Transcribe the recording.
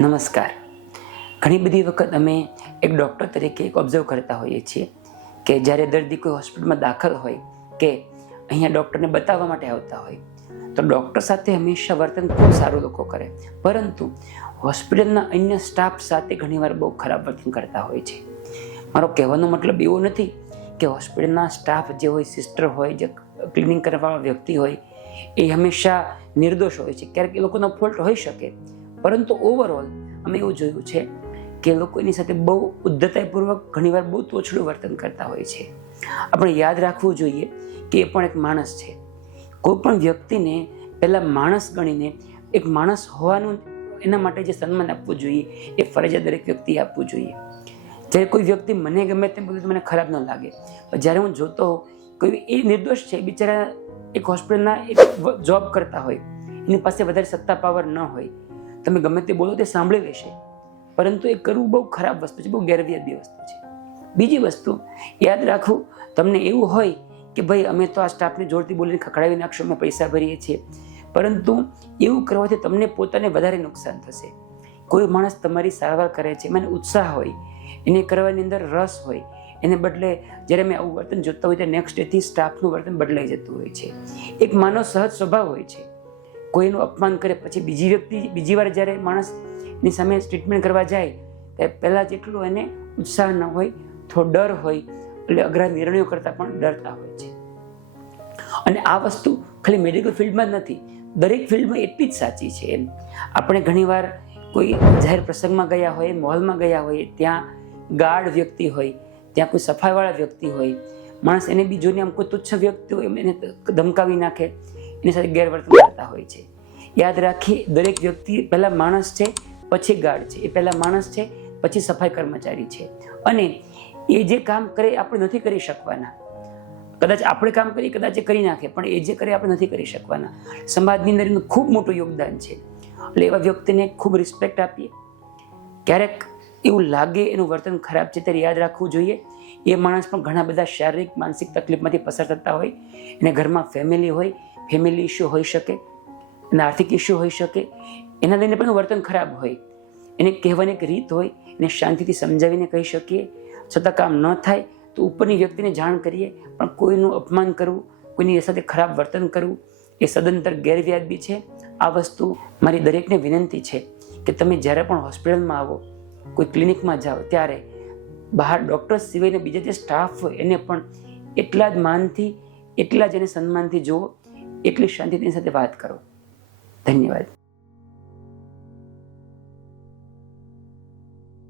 નમસ્કાર. ઘણી બધી વખત અમે એક ડૉક્ટર તરીકે એક ઓબ્ઝર્વ કરતા હોઈએ છીએ કે જ્યારે દર્દી કોઈ હોસ્પિટલમાં દાખલ હોય કે અહીંયા ડૉક્ટરને બતાવવા માટે આવતા હોય, તો ડૉક્ટર સાથે હંમેશા વર્તન ખૂબ સારું લોકો કરે. પરંતુ હોસ્પિટલના અન્ય સ્ટાફ સાથે ઘણીવાર બહુ ખરાબ વર્તન કરતા હોય છે. મારો કહેવાનો મતલબ એવો નથી કે હોસ્પિટલના સ્ટાફ જે હોય, સિસ્ટર હોય, જે ક્લિનિંગ કરવાવાળા વ્યક્તિ હોય, એ હંમેશા નિર્દોષ હોય છે. ક્યારેક એ લોકોનો ફોલ્ટ હોઈ શકે પરંતુ ઓવરઓલ અમે એવું જોયું છે કે લોકો એની સાથે બહુ ઉદ્ધતાપૂર્વક ઘણીવાર બહુ તોછડું વર્તન કરતા હોય છે. આપણે યાદ રાખવું જોઈએ કે એ પણ એક માણસ છે. કોઈ પણ વ્યક્તિને પહેલાં માણસ ગણીને એક માણસ હોવાનું એના માટે જે સન્માન આપવું જોઈએ એ ફરજિયાત દરેક વ્યક્તિએ આપવું જોઈએ. જ્યારે કોઈ વ્યક્તિ મને ગમે તેમ બધું મને ખરાબ ન લાગે. પણ જ્યારે હું જોતો હોઉં, કોઈ એ નિર્દોષ છે બિચારા એક હોસ્પિટલના એક જોબ કરતા હોય. એની પાસે વધારે સત્તા પાવર ન હોય. તમે ગમે તે બોલો તે સાંભળી લેશે પરંતુ એ કરવું બહુ ખરાબ વસ્તુ છે, બહુ ગેરવ્યાજબી વસ્તુ છે. બીજી વસ્તુ, યાદ રાખવું તમને એવું હોય કે ભાઈ અમે તો આ સ્ટાફને જોરથી બોલીને ખખડાવી નાખશું અમે પૈસા ભરીએ છીએ. પરંતુ એવું કરવાથી તમને પોતાને વધારે નુકસાન થશે. કોઈ માણસ તમારી સારવાર કરે છે, મને ઉત્સાહ હોય, એને કરવાની અંદર રસ હોય, એને બદલે જ્યારે મેં આવું વર્તન જોતા હોય ત્યારે નેક્સ્ટ ડેથી સ્ટાફનું વર્તન બદલાઈ જતું હોય છે. એક માનવ સહજ સ્વભાવ હોય છે. કોઈનું અપમાન કરે, પછી બીજી વ્યક્તિ, બીજી વાર જ્યારે માણસની સામે ટ્રીટમેન્ટ કરવા જાય ત્યારે પહેલાં જેટલું એને ઉત્સાહ ન હોય, થોડો ડર હોય, એટલે અઘરા નિર્ણયો કરતાં પણ ડરતા હોય છે. અને આ વસ્તુ ખાલી મેડિકલ ફિલ્ડમાં જ નથી, દરેક ફિલ્ડમાં એટલી જ સાચી છે એમ. આપણે ઘણીવાર કોઈ જાહેર પ્રસંગમાં ગયા હોય મોલમાં ગયા હોય, ત્યાં ગાર્ડ વ્યક્તિ હોય, ત્યાં કોઈ સફાઈવાળા વ્યક્તિ હોય, માણસ એને બી જોઈને આમ કોઈ તુચ્છ વ્યક્તિ હોય એને ધમકાવી નાખે, એની સાથે ગેરવર્તન કરતા હોય છે. યાદ રાખીએ દરેક વ્યક્તિ પહેલાં માણસ છે, પછી ગાર્ડ છે. એ પહેલાં માણસ છે, પછી સફાઈ કર્મચારી છે. અને એ જે કામ કરે આપણે નથી કરી શકવાના. કદાચ આપણે કામ કરીએ, કદાચ એ કરી નાખે, પણ એ જે કરે આપણે નથી કરી શકવાના. સમાજની અંદર એનું ખૂબ મોટું યોગદાન છે. એટલે એવા વ્યક્તિને ખૂબ રિસ્પેક્ટ આપીએ. ક્યારેક એવું લાગે એનું વર્તન ખરાબ છે, ત્યારે યાદ રાખવું જોઈએ. એ માણસ પણ ઘણા બધા શારીરિક, માનસિક તકલીફમાંથી પસાર થતા હોય. એને ઘરમાં ફેમિલી હોય ફેમિલી ઇસ્યુ હોઈ શકે, અને આર્થિક ઇસ્યુ હોઈ શકે, એના લઈને પણ વર્તન ખરાબ હોય. એને કહેવાની એક રીત હોય, એને શાંતિથી સમજાવીને કહી શકીએ. છતાં કામ ન થાય તો ઉપરની વ્યક્તિને જાણ કરીએ, પણ કોઈનું અપમાન કરવું, કોઈની સાથે ખરાબ વર્તન કરવું, એ સદંતર ગેરવ્યાજબી છે. આ વસ્તુ મારી દરેકને વિનંતી છે કે તમે જ્યારે પણ હોસ્પિટલમાં આવો, કોઈ ક્લિનિકમાં જાઓ, ત્યારે બહાર ડૉક્ટર સિવાયના બીજા જે સ્ટાફ હોય, એને પણ એટલા જ માનથી, એટલા જ એને સન્માનથી જુઓ એટલી શાંતિથી એની સાથે વાત કરો. ધન્યવાદ.